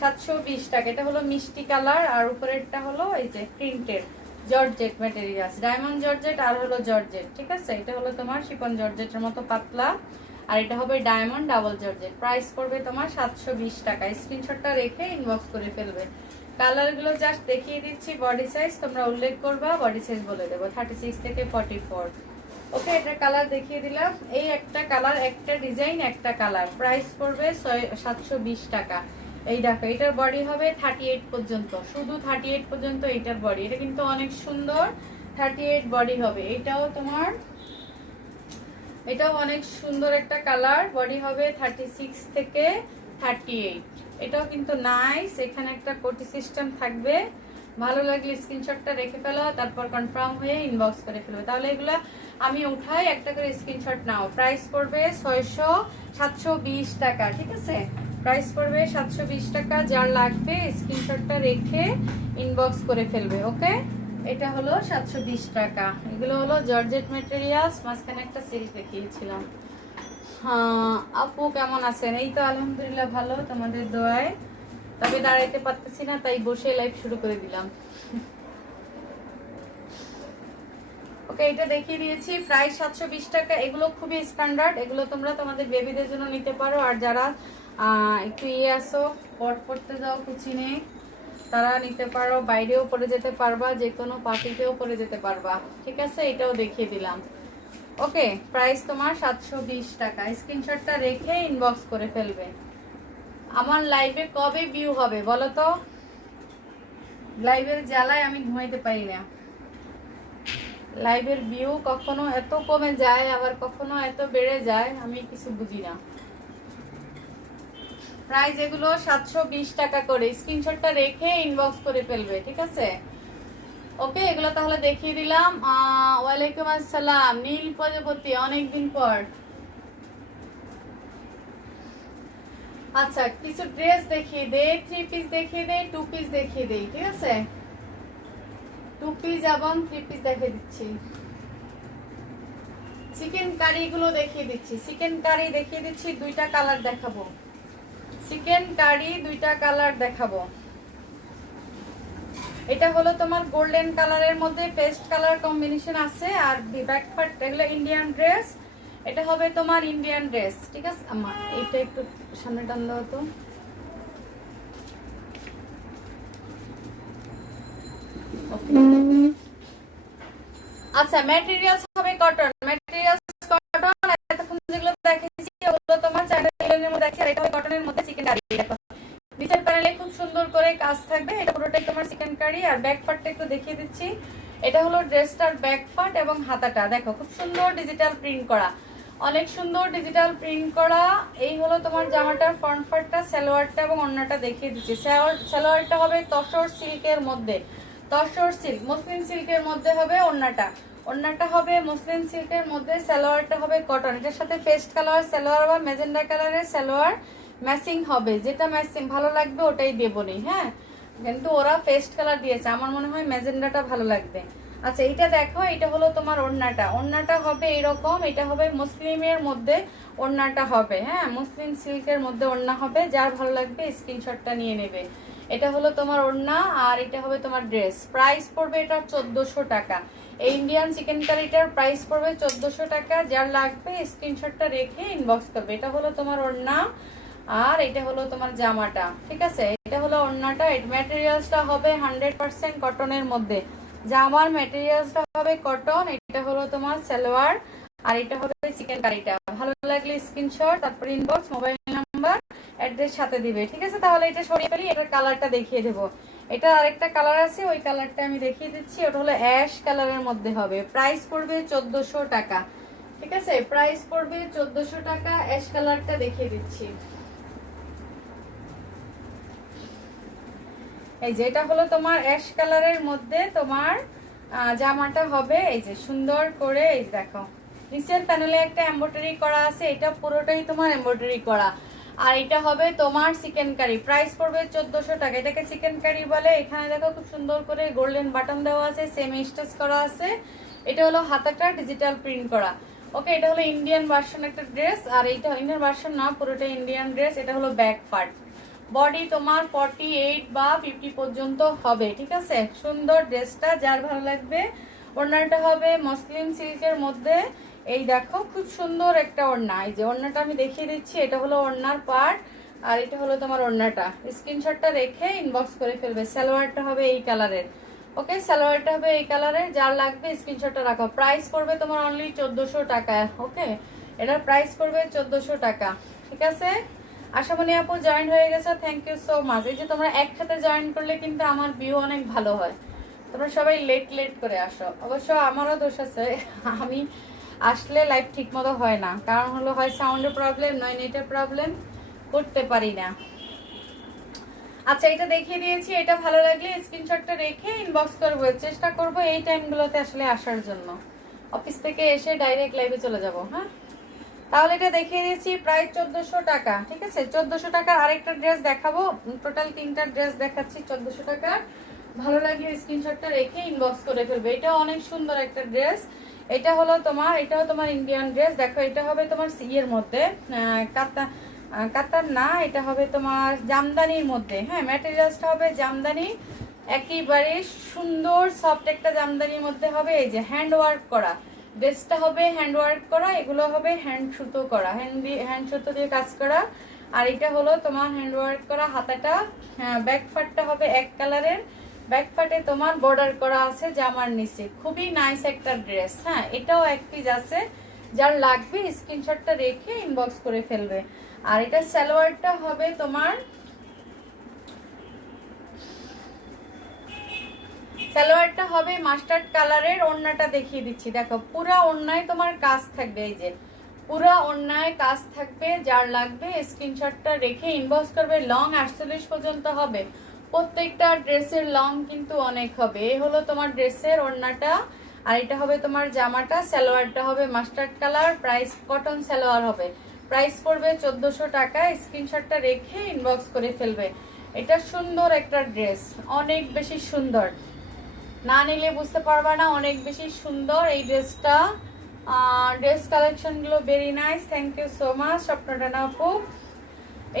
720 টাকা। এটা হলো মিষ্টি কালার, আর উপরেরটা হলো এই যে প্রিন্টের জর্জেট ম্যাটেরিয়ালস, ডায়মন্ড জর্জেট আর হলো জর্জেট, ঠিক আছে? এটা হলো তোমার শিফন জর্জেটের মতো পাতলা, আর এটা হবে ডায়মন্ড ডাবল জর্জেট। প্রাইস পড়বে তোমার 720 টাকা। স্ক্রিনশটটা রেখে ইনবক্স করে ফেলবে। কালারগুলো জাস্ট দেখিয়ে দিচ্ছি। বডি সাইজ তোমরা উল্লেখ করবা, বডি সাইজ বলে দেবো 36 থেকে 44। ওকে, এটা কালার দেখিয়ে দিলাম। এই একটা কালার, একটা ডিজাইন, একটা কালার। প্রাইস পড়বে 720 টাকা। এই দেখো, এটার বডি হবে 38 পর্যন্ত, শুধু 38 পর্যন্ত এটার বডি। এটা কিন্তু অনেক সুন্দর, 38 বডি হবে। এটাও তোমার, এটাও অনেক সুন্দর একটা কালার। বডি হবে 36 থেকে 38। এটাও কিন্তু নাইস। এখানে একটা কোটি সিস্টেম থাকবে। ভালো লাগলে স্ক্রিনশটটা রেখে ফেলো, তারপর কনফার্ম হয়ে ইনবক্স করে ফেলবে। তাহলে এগুলো আমি উঠাই, একটা করে স্ক্রিনশট নাও। প্রাইস পড়বে 720 টাকা, ঠিক আছে? প্রাইস পড়বে 720 টাকা। যার লাগবে স্ক্রিনশটটা রেখে ইনবক্স করে ফেলবে। ওকে, এটা হলো 720 টাকা। এগুলো হলো জর্জেট ম্যাটেরিয়ালস। মাঝখানে একটা সিল্ক দেখিয়েছিলাম। হ্যাঁ আপু, কেমন আছেন? এই তো আলহামদুলিল্লাহ ভালো, তোমাদের দোয়ায়। তবে দাঁড়াইতে পারতেছি না, তাই বসে লাইভ শুরু করে দিলাম। ওকে, এটা দেখিয়ে দিয়েছি। প্রাইস 720 টাকা। এগুলো খুবই স্ট্যান্ডার্ড, এগুলো তোমরা তোমাদের বেবিদের জন্য নিতে পারো। আর যারা একটু আসো, পট পড়তে যাও কুচিনে, তারা নিতে পারো। বাইরেও পরে যেতে পারবা, যে কোনো পার্টিতেও পরে যেতে পারবা, ঠিক আছে? এটাও দেখিয়ে দিলাম। ওকে, প্রাইস তোমার 720 টাকা। স্ক্রিনশটটা রেখে ইনবক্স করে ফেলবে। আমার লাইভে কবে ভিউ হবে বলো তো? লাইভের জ্বালায় আমি ঘুমাইতে পারি না। লাইভের ভিউ কখনো এত কমে যায়, আবার কখনো এত বেড়ে যায়, আমি কিছু বুঝি না। প্রাইস এগুলো 720 টাকা করে। স্ক্রিনশটটা রেখে ইনবক্স করে ফেলবে, ঠিক আছে? ওকে, এগুলো তাহলে দেখিয়ে দিলাম। ওয়ালাইকুম আসসালাম নীল প্রজাপতি, অনেকদিন পর। আচ্ছা, কিছু ড্রেস দেখিয়ে দে, 3 পিস দেখিয়ে দে, 2 পিস দেখিয়ে দে, ঠিক আছে? 2 পিস এবং 3 পিস দেখিয়ে দিচ্ছি। চিকেন কারি গুলো দেখিয়ে দিচ্ছি। চিকেন কারি দেখিয়ে দিচ্ছি, 2টা কালার দেখাবো। চিকেন কারি 2টা কালার দেখাবো। এটা হলো তোমার গোল্ডেন কালারের মধ্যে পেস্ট কালার কম্বিনেশন আছে, আর ব্যাক পার্ট এগুলো ইন্ডিয়ান ড্রেস। এটা হবে তোমার ইন্ডিয়ান ড্রেস, ঠিক আছে? আমার এটা একটু সামনে টান দাও তো। আচ্ছা, ম্যাটেরিয়ালস হবে কটন, ম্যাটেরিয়ালস কটন। এতক্ষণ যেগুলো দেখাইছি ওগুলো তোমার চাইনার মধ্যে আছে, আর এটা হবে কটনের মধ্যে চিকেন কারি। দেখো নিচের প্যানেলে খুব সুন্দর করে কাজ থাকবে। এটা পুরোটাই তোমার চিকেন কারি। আর ব্যাক পার্টটা একটু দেখিয়ে দিচ্ছি। এটা হলো ড্রেসটার ব্যাক পার্ট এবং হাতাটা। দেখো খুব সুন্দর ডিজিটাল প্রিন্ট করা, অনেক সুন্দর ডিজিটাল প্রিন্ট করা। এই হলো তোমার জামাটার ফ্রন্ট পার্টটা, সালোয়ারটা এবং ওড়নাটা দেখিয়ে দিচ্ছি। সালোয়ারটা হবে তসর সিল্কের মধ্যে, তসর সিল্ক মসলিন সিল্কের মধ্যে হবে ওড়নাটা। ওড়নাটা হবে মসলিন সিল্কের মধ্যে, সালোয়ারটা হবে কটন। এটার সাথে পেস্ট কালার সালোয়ার বা ম্যাজেন্ডা কালারের সালোয়ার ম্যাচিং হবে। যেটা ম্যাচিং ভালো লাগবে ওটাই দেবো নি, হ্যাঁ? কিন্তু ওরা পেস্ট কালার দিয়েছে, আমার মনে হয় ম্যাজেন্ডাটা ভালো লাগবে। আচ্ছা এটা দেখো, এটা হলো তোমার ওড়নাটা। ওড়নাটা হবে এরকম, এটা হবে মুসলিমের মধ্যে ওড়নাটা হবে, হ্যাঁ মুসলিম সিল্কের মধ্যে ওড়না হবে। যার ভালো লাগবে স্ক্রিনশটটা নিয়ে নেবে। এটা হলো তোমার ওড়না আর এটা হবে তোমার ড্রেস। প্রাইস পড়বে এটা 1400 টাকা। এই ইন্ডিয়ান চিকেন কারিটার প্রাইস পড়বে 1400 টাকা। যার লাগবে স্ক্রিনশটটা রেখে ইনবক্স করবে। এটা হলো তোমার ওড়না আর এটা হলো তোমার জামাটা, ঠিক আছে। এটা হলো ওড়নাটা, ম্যাটেরিয়ালসটা হবে 100% কটনের মধ্যে। জামার ম্যাটেরিয়ালসটা হবে কটন। এটা হলো তোমার সালোয়ার আর এটা হবে চিকেন কারিটা। ভালো লাগলে স্ক্রিনশট, তারপর ইনবক্স, মোবাইল নাম্বার, অ্যাড্রেস সাথে দিবে, ঠিক আছে। তাহলে এটা সরিয়ে ফেলি, এটার কালারটা দেখিয়ে দেবো। এটা আরেকটা কালার আছে, ওই কালারটা আমি দেখিয়ে দিচ্ছি। ওটা হলো অ্যাশ কালারের মধ্যে হবে। প্রাইস পড়বে 1400 টাকা, ঠিক আছে। প্রাইস পড়বে 1400 টাকা। অ্যাশ কালারটা দেখিয়ে দিচ্ছি। এই যে এটা হলো তোমার অ্যাশ কালারের মধ্যে তোমার জামাটা হবে এই যে সুন্দর করে। এই দেখো নিচের প্যানেলে একটা এমব্রয়ডারি করা আছে, এটা পুরোটাই তোমার এমব্রয়ডারি করা। আর এটা হবে তোমার চিকেন কারি। প্রাইস পড়বে 1400 টাকা। এটাকে চিকেন কারি বলে। এখানে দেখো খুব সুন্দর করে গোল্ডেন বাটন দেওয়া আছে, সেম স্টেচ করা আছে। এটা হলো হাতাটা ডিজিটাল প্রিন্ট করা। ওকে, এটা হলো ইন্ডিয়ান ভার্সন একটা ড্রেস। আর এইটা ইন্ডিয়ান ভার্সন না, পুরোটা ইন্ডিয়ান ড্রেস। এটা হলো ব্যাক পার্ট। বডি তোমার 48 বা 50 পর্যন্ত হবে, ঠিক আছে। সুন্দর ড্রেসটা, যার ভালো লাগবে। ওড়নাটা হবে মুসলিম সিল্কের মধ্যে। এই দেখো খুব সুন্দর একটা ওড়না। এই যে ওড়নাটা আমি দেখিয়ে দিচ্ছি, এটা হলো ওড়নার পার্ট আর এটা হলো তোমার ওড়নাটা। স্ক্রিনশটটা রেখে ইনবক্স করে ফেলবে। সালোয়ারটা হবে এই কালারের। ওকে, সালোয়ারটা হবে এই কালারের। যার লাগবে স্ক্রিনশটটা রাখো। প্রাইস পড়বে তোমার অনলি 1400 টাকা। ওকে, এটার প্রাইস পড়বে 1400 টাকা, ঠিক আছে। আশামণি আপু জয়েন হয়ে গেছে, থ্যাংক ইউ সো মাচ। এই যে তোমরা একসাথে জয়েন করলে কিন্তু আমার ভিউ অনেক ভালো হয়। তোমরা সবাই লেট লেট করে আসো। অবশ্য আমারও দোষ আছে, আমি আসলে লাইভ ঠিক মতো হয় না। কারণ হলো হয় সাউন্ডের প্রবলেম, নয় নেটের প্রবলেম, করতে পারি না। আচ্ছা এটা দেখিয়ে দিয়েছি। এটা ভালো লাগলে স্ক্রিনশটটা রেখে ইনবক্স করবো। চেষ্টা করবো এই টাইমগুলোতে আসলে আসার জন্য। অফিস থেকে এসে ডাইরেক্ট লাইভে চলে যাব। হ্যাঁ, তাহলে এটা দেখিয়ে দিয়েছি। প্রাইস 1400 টাকা, ঠিক আছে। 1400 টাকার আরেকটা ড্রেস দেখাবো। টোটাল 3টা ড্রেস দেখাচ্ছি 1400 টাকার। ভালো লাগলে স্ক্রিনশটটা রেখে ইনবক্স করে ফেলবে। এটা অনেক সুন্দর একটা ড্রেস। এটা হলো তোমার, এটাও তোমার ইন্ডিয়ান ড্রেস। দেখো এটা হবে তোমার সিয়ের মধ্যে, কাতার না, এটা হবে তোমার জামদানির মধ্যে। হ্যাঁ, ম্যাটেরিয়ালসটা হবে জামদানি, একেবারে সুন্দর সফট একটা জামদানির মধ্যে হবে। এই যে হ্যান্ড ওয়ার্ক করা ড্রেসটা হবে, হ্যান্ড ওয়ার্ক করা। এগুলো হবে হ্যান্ড সুতো করা, হ্যান্ড সুতো দিয়ে কাজ করা। আর এটা হলো তোমার হ্যান্ড ওয়ার্ক করা হাতাটা। হ্যাঁ, ব্যাক পার্টটা হবে এক কালারের। ব্যাক পার্টে তোমার বর্ডার করা আছে জামার নিচে। খুবই নাইস একটা ড্রেস। হ্যাঁ, এটাও এক পিস আছে। যার লাগবে স্ক্রিনশটটা রেখে ইনবক্স করে ফেলবে। আর এটা সালোয়ারটা হবে তোমার, সালোয়ারটা হবে মাস্টার্ড কালারের। ওড়নাটা দেখিয়ে দিচ্ছি। দেখো পুরা ওড়নায় তোমার কাজ থাকবে। এই যে পুরা ওড়নায় কাজ থাকবে। যার লাগবে স্ক্রিনশটটা রেখে ইনবক্স করবে। লং 48 পর্যন্ত হবে। প্রত্যেকটা ড্রেসের লং কিন্তু অনেক হবে। এই হলো তোমার ড্রেসের ওড়নাটা আর এটা হবে তোমার জামাটা। সালোয়ারটা হবে mustard colour. Price cotton salwar হবে। প্রাইস পড়বে 1400 টাকা। স্ক্রিনশটটা রেখে ইনবক্স করে ফেলবে। এটা সুন্দর একটা ড্রেস, অনেক বেশি সুন্দর। না নিলে বুঝতে পারবা না, অনেক বেশি সুন্দর এই ড্রেসটা। ড্রেস কালেকশনগুলো very nice, thank you so much স্বপ্নটানা আপু।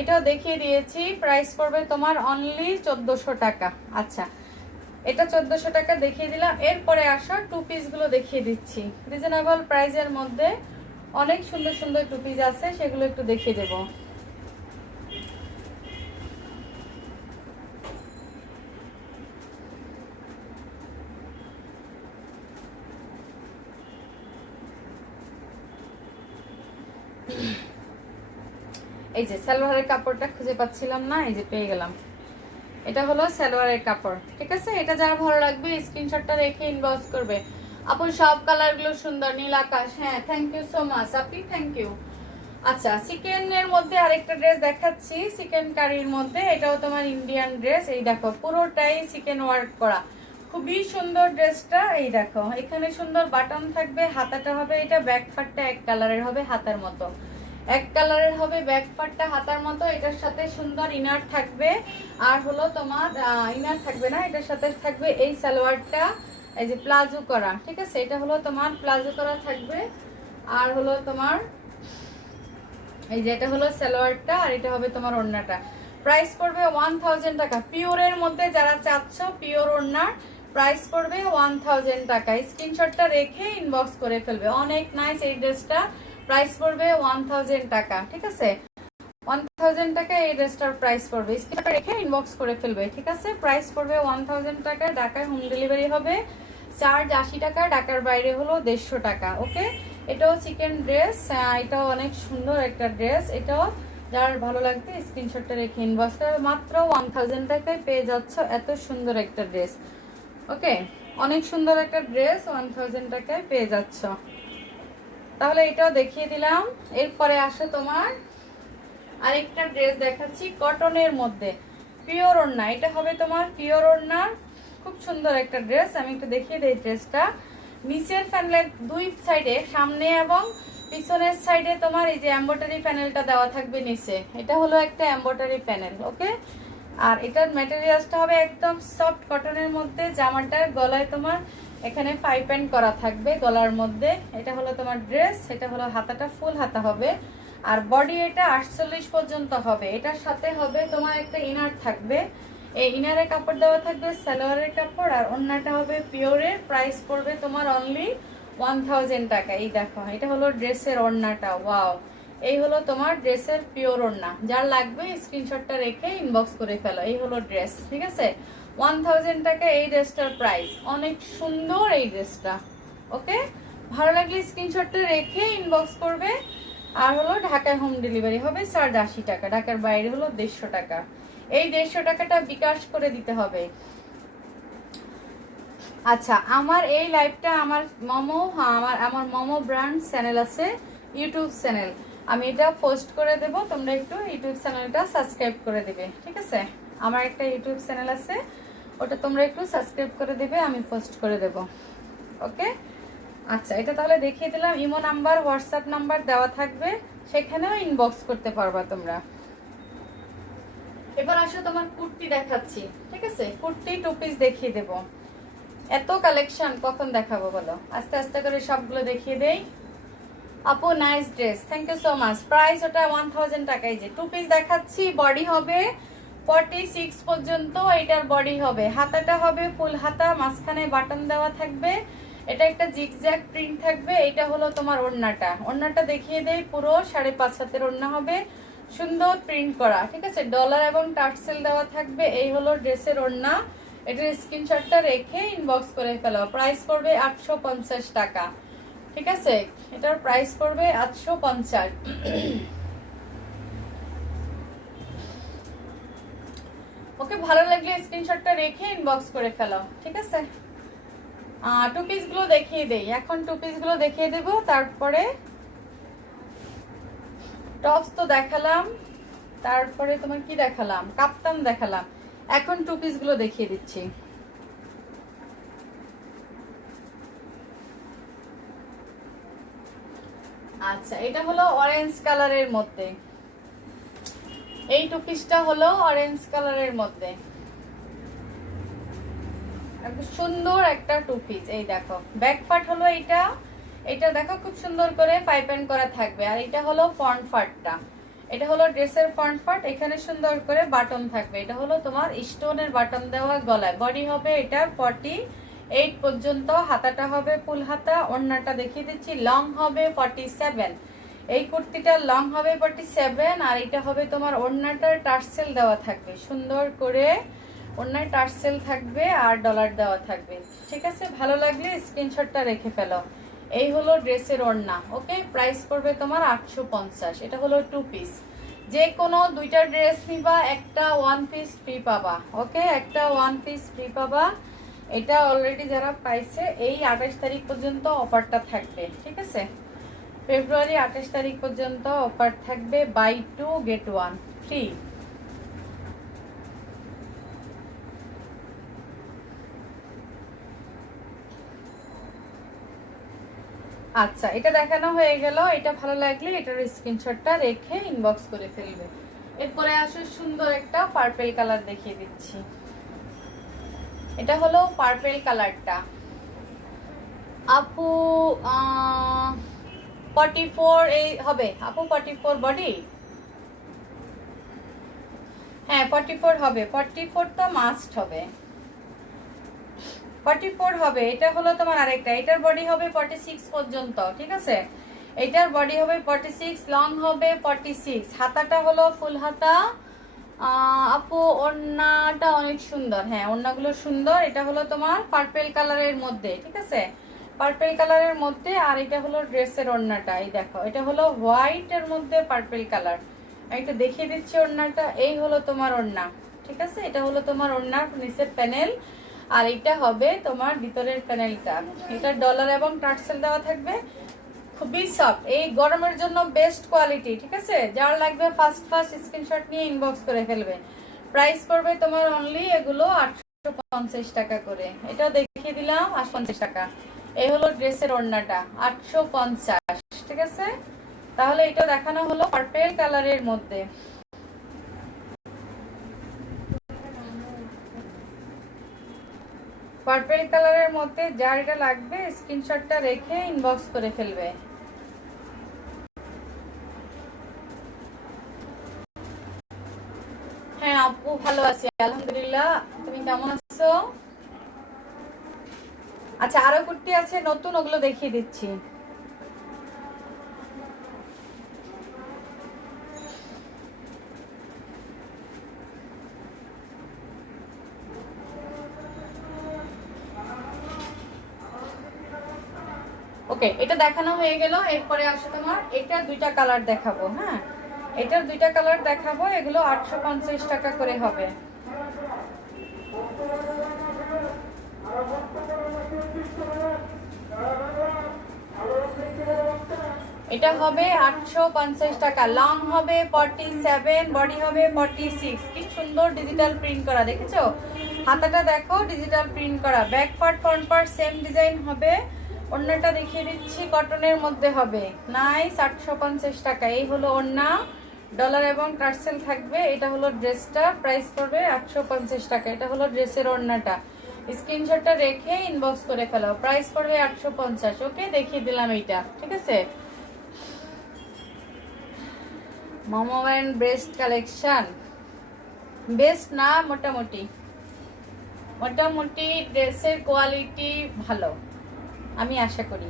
এটাও দেখিয়ে দিয়েছি। প্রাইস পড়বে তোমার অনলি 1400 টাকা। আচ্ছা, এটা 1400 টাকা দেখিয়ে দিলাম। এরপরে আসা টু পিসগুলো দেখিয়ে দিচ্ছি রিজনেবল প্রাইসের মধ্যে। অনেক সুন্দর সুন্দর টু পিস আছে, সেগুলো একটু দেখিয়ে দেবো। এই যে সালোয়ারের কাপড়টা খুঁজে পাচ্ছিলাম না, এই যে পেয়ে গেলাম। এটা হলো সালোয়ারের কাপড়, ঠিক আছে। এটা যারা ভালো লাগবে স্ক্রিনশটটা রেখে ইনবক্স করবে। আপু সব কালারগুলো সুন্দর, নীল আকাশ। হ্যাঁ, thank you so much Api, thank you. আচ্ছা, চিকেনের মধ্যে আরেকটা ড্রেস দেখাচ্ছি, চিকেন কারির মধ্যে। এটাও তোমার ইন্ডিয়ান ড্রেস। এই দেখো পুরোটাই চিকেন ওয়ার্ক করা, খুবই সুন্দর ড্রেসটা। এই দেখো এখানে সুন্দর বাটন থাকবে। হাতাটা হবে এটা, ব্যাক পার্টটা এক কালারের হবে হাতার মতো, এক কালারের হবে ব্যাক পার্টটা হাতার মতো। এটার সাথে সুন্দর ইনার থাকবে। আর হলো তোমার ইনার থাকবে না, এটার সাথে থাকবে এই সালোয়ারটা। এই যে প্লাজো করা, ঠিক আছে, এটা হলো তোমার প্লাজো করা থাকবে। আর হলো তোমার এই যে এটা হলো সালোয়ারটা, আর এটা হবে তোমার ওড়নাটা। প্রাইস পড়বে 1000 টাকা। পিওরের মধ্যে যারা চাচ্ছ পিওর ওড়নার, প্রাইস পড়বে 1000 টাকা। স্ক্রিনশটটা রেখে ইনবক্স করে ফেলবে। অনেক নাইস এই ড্রেসটা, প্রাইস পড়বে 1000 টাকা, ঠিক আছে। 1000 টাকা এই ড্রেসটার প্রাইস পড়বে। স্ক্রিনশট রেখে ইনবক্স করে ফেলবে, ঠিক আছে। প্রাইস পড়বে 1000 টাকা। ঢাকায় হোম ডেলিভারি হবে, চার্জ 80 টাকা, ঢাকার বাইরে হলো 150 টাকা। ওকে, এটাও চিকেন ড্রেস, এটাও অনেক সুন্দর একটা ড্রেস। এটাও যার ভালো লাগবে স্ক্রিনশটটা রেখে ইনবক্স করে। মাত্র 1000 টাকায় পেয়ে যাচ্ছ এত সুন্দর একটা ড্রেস। ওকে, অনেক সুন্দর একটা ড্রেস 1000 টাকায় পেয়ে যাচ্ছ। তাহলে এটাও দেখিয়ে দিলাম। এরপরে আসো তোমার আরেকটা ড্রেস দেখাচ্ছি কটনের মধ্যে, পিওর ওড়না। এটা হবে তোমার পিওর ওড়না, খুব সুন্দর একটা ড্রেস। আমি একটু দেখিয়ে দিই ড্রেসটা। নিচের প্যানেলের দুই সাইডে, সামনে এবং পিছনের সাইডে তোমার এই যে এমব্রয়ডারি প্যানেলটা দেওয়া থাকবে নিচে। এটা হলো একটা এমব্রয়ডারি প্যানেল। ওকে, আর এটার ম্যাটেরিয়ালসটা হবে একদম সফট কটনের মধ্যে। জামাটার গলায় তোমার এখানে পাইপ এন্ড করা থাকবে গলার মধ্যে। এটা হলো তোমার ড্রেস, এটা হলো হাতাটা ফুল হাতা হবে, আর বডি এটা 48 পর্যন্ত হবে। এটার সাথে হবে তোমার একটা ইনার থাকবে, এই ইনারের কাপড় দেওয়া থাকবে, সালোয়ারের কাপড়, আর ওড়নাটা হবে পিওরের। প্রাইস পড়বে তোমার অনলি 1000 টাকা। এই দেখো, এটা হলো ড্রেসের ওড়নাটা। ওয়াও, এই হলো তোমার ড্রেসের পিওর ওড়না। যার লাগবে স্ক্রিনশটটা রেখে ইনবক্স করে ফেলো। এই হলো ড্রেস, ঠিক আছে। 1000 টাকা এই ড্রেসটার প্রাইস। অনেক সুন্দর এই ড্রেসটা। ওকে, ভালো লাগলে স্ক্রিনশটটা রেখে ইনবক্স করবে। আর হলো ঢাকায় হোম ডেলিভারি হবে, চার্জ 80 টাকা, ঢাকার বাইরে হলো 150 টাকা। এই 150 টাকাটা বিকাশ করে দিতে হবে। আচ্ছা, আমার এই লাইভটা আমার মোমো, আমার মোমো ব্র্যান্ড চ্যানেল আছে, ইউটিউব চ্যানেল। আমি এটা পোস্ট করে দেব, তোমরা একটু ইউটিউব চ্যানেলটা সাবস্ক্রাইব করে দেবে, ঠিক আছে। আমার একটা ইউটিউব চ্যানেল আছে, ওটা তোমরা একটু সাবস্ক্রাইব করে দেবে, আমি পোস্ট করে দেব। ওকে, আচ্ছা, এটা তাহলে দেখিয়ে দিলাম। ইমো নাম্বার, হোয়াটসঅ্যাপ নাম্বার দেওয়া থাকবে, সেখানেও ইনবক্স করতে পারবা তোমরা। এবার আসো তোমার কুর্তি দেখাচ্ছি, ঠিক আছে। কুর্তি টু পিস দেখিয়ে দেব। এত কালেকশন কখন দেখাবো বলো, আস্তে আস্তে করে সবগুলো দেখিয়ে দেই। আপু nice dress, thank you so much. Price ওটা 1000 টাকা। এই যে টু পিস দেখাচ্ছি, বডি হবে 46 পর্যন্ত। এটার বডি হবে, হাতাটা হবে ফুল হাতা, মাঝখানে বাটন দেওয়া থাকবে। এটা একটা জিগজ্যাগ প্রিন্ট থাকবে। এটা হলো তোমার ওড়নাটা। ওড়নাটা দেখিয়ে দেই, পুরো 5.5 হাতের ওড়না হবে, সুন্দর প্রিন্ট করা, ঠিক আছে। ডলার এবং টার্সেল দেওয়া থাকবে। এই হলো ড্রেসের ওড়না। এটার স্ক্রিনশটটা রেখে ইনবক্স করে ফেলো। প্রাইস পড়বে 850 টাকা, ঠিক আছে। এটার প্রাইস পড়বে 850। ওকে, ভালো লাগলে স্ক্রিনশটটা রেখে ইনবক্স করে ফেলো, ঠিক আছে। টু পিস গুলো দেখিয়ে দেই এখন। টু পিস গুলো দেখিয়ে দেবো, তারপরে টপস তো দেখালাম, তারপরে তোমার কি দেখালাম, কাপ্তান দেখালাম। এখন টু পিস গুলো দেখিয়ে দিচ্ছি। আচ্ছা, এটা হলো অরেঞ্জ কালারের মধ্যে। এই টু পিসটা হলো অরেঞ্জ কালারের মধ্যে, সুন্দর একটা টু পিস। এই দেখো, ব্যাক পার্ট হলো এটা। এটা দেখো খুব সুন্দর করে পাইপ এন্ড করা থাকবে। আর এটা হলো ফ্রন্ট পার্টটা। এটা হলো ড্রেসের ফ্রন্ট পার্ট, এখানে সুন্দর করে বাটন থাকবে। এটা হলো তোমার স্টোনের বাটন দেওয়া গলায়। বডি হবে এটা 48 পর্যন্ত, হাতাটা হবে ফুল হাতা। ওড়নাটা দেখিয়ে দিচ্ছি, লং হবে 47। এই কুর্তিটা লং হবে 47। আর এটা হবে তোমার ওড়নাটার টার্সেল দেওয়া থাকবে, সুন্দর করে ওড়নায় টার্সেল থাকবে, আর ডলার দেওয়া থাকবে, ঠিক আছে। ভালো লাগলে স্ক্রিনশটটা রেখে ফেলো। এই হলো ড্রেসের ওড়না। ওকে, প্রাইস পড়বে তোমার 850। এটা হলো টু পিস। যে কোনো দুইটা ড্রেস নিবা, একটা ওয়ান পিস ফ্রি পাবা। ওকে, একটা ওয়ান পিস ফ্রি পাবা। এটা অলরেডি যারা পাইছে, এই 28 তারিখ পর্যন্ত অফারটা থাকবে, ঠিক আছে। ফেব্রুয়ারি 28 তারিখ পর্যন্ত অফার থাকবে, বাই 2 গেট 1 ফ্রি। আচ্ছা, এটা দেখানো হয়ে গেল। এটা ভালো লাগলে এটার স্ক্রিনশটটা রেখে ইনবক্স করে ফেলবে। এরপরে আসলে সুন্দর একটা পার্পল কালার দেখিয়ে দিচ্ছি। এটা হলো পার্পল কালারটা। আপু 44 এই হবে আপু, 44 বডি। হ্যাঁ 44 হবে, 44 তো মাস্ট হবে, 44 হবে। এটা হলো তোমার আরেকটা, এটার বডি হবে 46 পর্যন্ত, ঠিক আছে। এটার বডি হবে 46, লং হবে 46, হাতাটা হলো ফুল হাতা। আপু ওড়নাটা অনেক সুন্দর, হ্যাঁ ওড়নাগুলো সুন্দর। এটা হলো তোমার পার্পেল কালারের মধ্যে, ঠিক আছে, পার্পেল কালারের মধ্যে। আর এটা হলো ড্রেসের ওড়নাটা, এই দেখো এটা হলো হোয়াইটের মধ্যে পার্পেল কালার। এটা দেখিয়ে দিচ্ছি ওড়নাটা, এই হলো তোমার ওড়না, ঠিক আছে। এটা হলো তোমার ওড়নার নিচের প্যানেল, আর এটা হবে তোমার ভিতরের প্যানেলটা। এটা ডলার এবং টার্সেল দেওয়া থাকবে, খুবই সফট, এই গরমের জন্য বেস্ট কোয়ালিটি, ঠিক আছে। যার লাগবে ফার্স্ট স্ক্রিনশট নিয়ে ইনবক্স করে ফেলবে। প্রাইস পড়বে তোমার অনলি এগুলো 850 টাকা করে। এটাও দেখিয়ে দিলাম 850 টাকা। এই হলো ড্রেসের ওড়নাটা 850, ঠিক আছে। তাহলে এটা দেখানো হলো পার্পেল কালারের মধ্যে। পার্পেল কালারের মধ্যে যার এটা লাগবে স্ক্রিনশটটা রেখে ইনবক্স করে ফেলবে। হ্যাঁ আপু ভালো আছি আলহামদুলিল্লাহ, তুমি কেমন আছো? আচ্ছা আরো কুর্তি আছে নতুন, ওগুলো দেখিয়ে দিচ্ছি। ওকে এটা দেখানো হয়ে গেল, এরপরে আসো তোমার এটা দুইটা কালার দেখাবো। হ্যাঁ এটার দুইটা কালার দেখাবো, এগুলো 850 টাকা করে হবে। এটা হবে 850 টাকা, লং হবে 47, বডি হবে 46। কি সুন্দর ডিজিটাল প্রিন্ট করা, দেখেছো? হাতাটা দেখো ডিজিটাল প্রিন্ট করা, back part front part same design হবে। ওড়নাটা দেখিয়ে দিচ্ছি, কটনের মধ্যে হবে, নাইস। 850 টাকা, এই হলো ওড়না, ডলার এবং টার্সেল থাকবে। এটা হলো ড্রেসটা, প্রাইস পড়বে 850 টাকা। এটা হলো ড্রেসের ওড়নাটা, স্ক্রিনশটটা রেখে ইনবক্স করে ফেলো, প্রাইস পড়বে 850। ওকে দেখিয়ে দিলাম এইটা, ঠিক আছে। Momo and breast collection best না, মোটামুটি মোটামুটি ড্রেসের কোয়ালিটি ভালো, আমি আশা করি।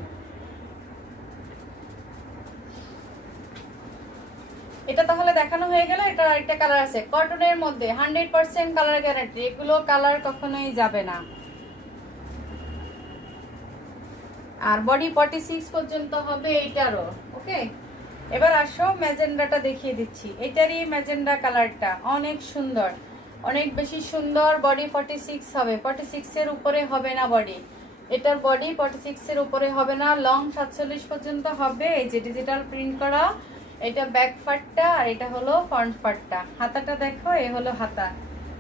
এটা তাহলে দেখানো হয়ে গেল। এটা আরেকটা কালার আছে কটনের মধ্যে, 100% কালার গ্যারান্টি, এগুলো কালার কখনোই যাবে না। আর বডি 46 পর্যন্ত হবে এইটারও। ওকে এবার আসো ম্যাজেন্ডাটা দেখিয়ে দিচ্ছি। এটারই ম্যাজেন্ডা কালারটা অনেক সুন্দর, অনেক বেশি সুন্দর। বডি 46 হবে, 46 এর উপরে হবে না বডি, এটার বডি 46 এর উপরে হবে না, লং 47 পর্যন্ত হবে। এই যে ডিজিটাল প্রিন্ট করা, এটা ব্যাক পার্টটা আর এটা হলো ফ্রন্ট পার্টটা। হাতাটা দেখো, এই হলো হাতা।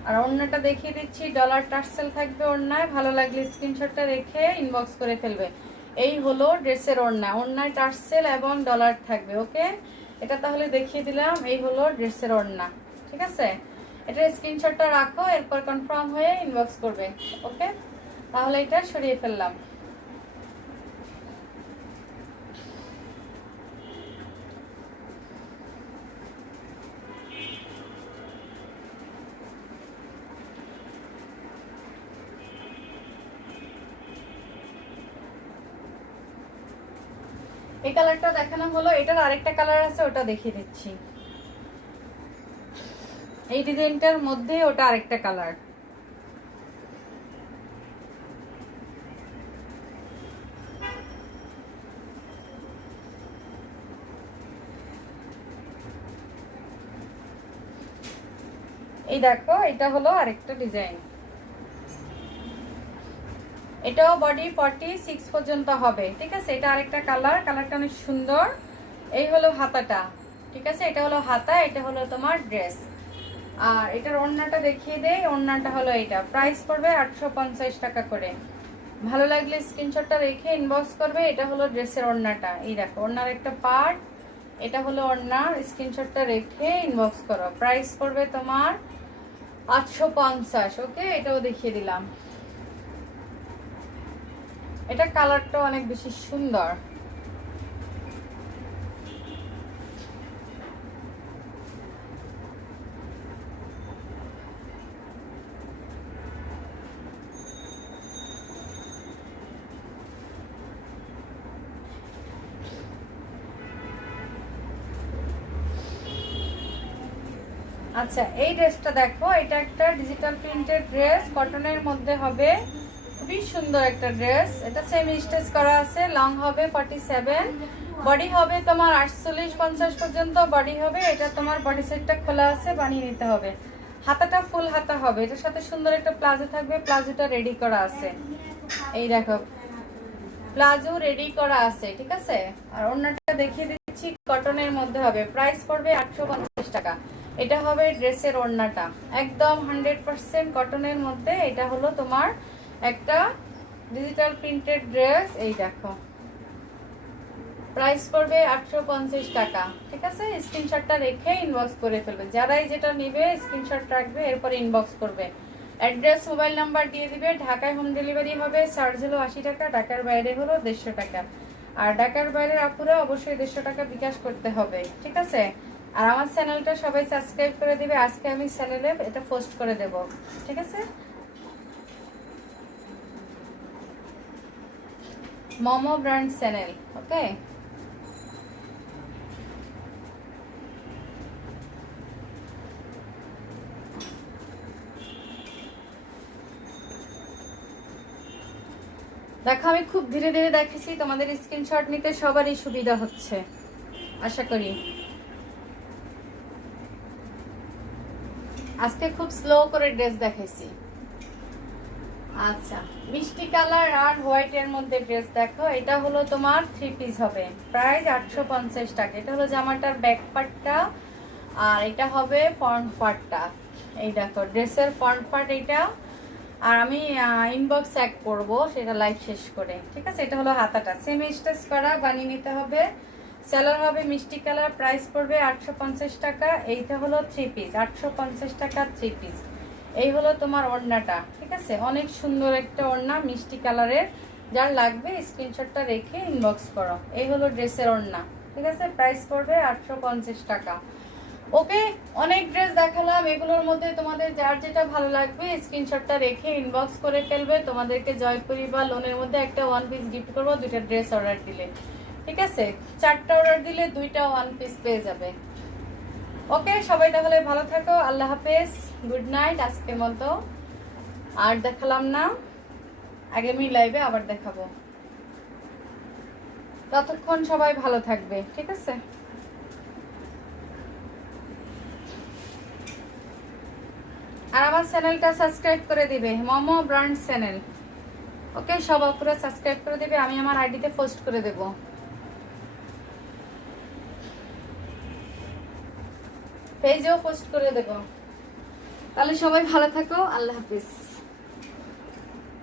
আর ওড়নাটা দেখিয়ে দিচ্ছি, ডলার টার্সেল থাকবে ওড়নায়। ভালো লাগলে স্ক্রিনশটটা রেখে ইনবক্স করে ফেলবে। এই হলো ড্রেসের ওড়না, ওড়নায় টার্সেল এবং ডলার থাকবে। ওকে এটা তাহলে দেখিয়ে দিলাম, এই হলো ড্রেসের ওড়না, ঠিক আছে। এটা স্ক্রিনশটটা রাখো, এরপর কনফার্ম হয়ে ইনবক্স করবে। ওকে তাহলে এটা সরিয়ে ফেললাম। এই কালারটা দেখানো হলো, এটার আরেকটা কালার আছে, ওটা দেখিয়ে দিচ্ছি। এই ডিজাইনটার মধ্যে ওটা আরেকটা কালার। এই দেখো এটা হলো আরেকটা ডিজাইন, এটাও বডি 46 পর্যন্ত হবে, ঠিক আছে। এটা আরেকটা কালার, কালারটা অনেক সুন্দর। এই হলো হাতাটা, ঠিক আছে, এটা হলো হাতা, এটা হলো তোমার ড্রেস। আর এটার ওড়নাটা দেখিয়ে দেই, ওড়নাটা হলো এটা, প্রাইস পড়বে 850 টাকা করে। ভালো লাগলে স্ক্রিনশটটা রেখে ইনবক্স করবে। এটা হলো ড্রেসের ওড়নাটা, এই দেখো ওড়নার একটা পার্ট, এটা হলো ওড়নার, স্ক্রিনশটটা রেখে ইনবক্স করো। প্রাইস পড়বে তোমার 850। ওকে এটাও দেখিয়ে দিলাম। এটা কালারটা অনেক বেশি সুন্দর। আচ্ছা এই ড্রেসটা দেখো, এটা একটা ডিজিটাল প্রিন্টেড ড্রেস, কটনের মধ্যে হবে, খুবই সুন্দর একটা ড্রেস। এটা সেমি স্টিচ করা আছে, লং হবে 47, বডি হবে তোমার 48-50 পর্যন্ত বডি হবে। এটা তোমার বডি সেটটা খোলা আছে, বানিয়ে নিতে হবে। হাতাটা ফুল হাতা হবে, এটার সাথে সুন্দর একটা প্লাজো থাকবে, প্লাজোটা রেডি করা আছে। এই দেখো প্লাজো রেডি করা আছে, ঠিক আছে। আর ওড়নাটা দেখিয়ে দিচ্ছি, কটনের মধ্যে হবে, প্রাইস পড়বে 850 টাকা। এটা হবে ড্রেসের ওড়নাটা, একদম 100% কটনের মধ্যে। এটা হলো তোমার একটা ডিজিটাল প্রিন্টেড ড্রেস। এই দেখো প্রাইস পড়বে 850 টাকা, ঠিক আছে। স্ক্রিনশটটা রেখে ইনবক্স করে ফেলবে, যারাই যেটা নেবে স্ক্রিনশট রাখবে, এরপর ইনবক্স করবে। অ্যাড্রেস মোবাইল নাম্বার দিয়ে দিবে। ঢাকায় হোম ডেলিভারি হবে, চার্জ হলো 80 টাকা, ঢাকার বাইরে হলো 150 টাকা। আর ঢাকার বাইরের আপুরা অবশ্যই 150 টাকা বিকাশ করতে হবে, ঠিক আছে। আর আমার চ্যানেলটা সবাই সাবস্ক্রাইব করে দিবে, আজকে আমি চ্যানেলে এটা পোস্ট করে দেব, ঠিক আছে। মোমো ব্র্যান্ড চ্যানেল, ওকে। দেখো আমি খুব ধীরে ধীরে দেখেছি, তোমাদের স্ক্রিনশট নিতে সবারই সুবিধা হচ্ছে আশা করি। আজকে খুব স্লো করে ড্রেস দেখাইছি। আচ্ছা মিষ্টি কালার আর হোয়াইটের মধ্যে ড্রেস দেখো, এটা হলো তোমার 3 পিস হবে, প্রাইস 850 টাকা। এটা হলো জামাটার ব্যাক পার্টটা, আর এটা হবে ফ্রন্ট পার্টটা। এই দেখো ড্রেসের ফ্রন্ট পার্ট এটা। আর আমি ইনবক্স চেক করব সেটা লাইভ শেষ করে, ঠিক আছে। এটা হলো হাতাটা, সেমি স্টিচ করা, বানিয়ে নিতে হবে। সেলার হবে মিষ্টি কালার, প্রাইস পড়বে 850 টাকা। এইটা হলো 3 পিস, 850 টাকা 3 পিস। এই হলো তোমার ওড়নাটা, ঠিক আছে। অনেক সুন্দর একটা ওড়না মিষ্টি কালারের, যার লাগবে স্ক্রিনশটটা রেখে ইনবক্স করো। এই হলো ড্রেসের ওড়না, ঠিক আছে। প্রাইস পড়বে 850 টাকা। ওকে, অনেক ড্রেস দেখালাম, এগুলোর মধ্যে তোমাদের যার যেটা ভালো লাগবে স্ক্রিনশটটা রেখে ইনবক্স করে ফেলবে। তোমাদেরকে জয়পুরি বা লোনের মধ্যে একটা 1 পিস গিফট করবো 2টা ড্রেস অর্ডার দিলে, ঠিক আছে। 4টা অর্ডার দিলে 2টা 1 পিস পেয়ে যাবে। ওকে, সবাই তাহলে ভালো থাকো, আল্লাহ হাফেজ, গুড নাইট আজকের মতো। আর দেখালাম না, আগামী লাইভে আবার দেখাবো। ততক্ষণ সবাই ভালো থাকবে, ঠিক আছে। আর আমার চ্যানেলটা সাবস্ক্রাইব করে দিবে, মোমো ব্র্যান্ড চ্যানেল, ওকে। সব আপুরা সাবস্ক্রাইব করে দিবে, আমি আমার আইডিতে পোস্ট করে দেব, পেজেও পোস্ট করে দেব। তাহলে সবাই ভালো থাকো, আল্লাহ হাফিজ।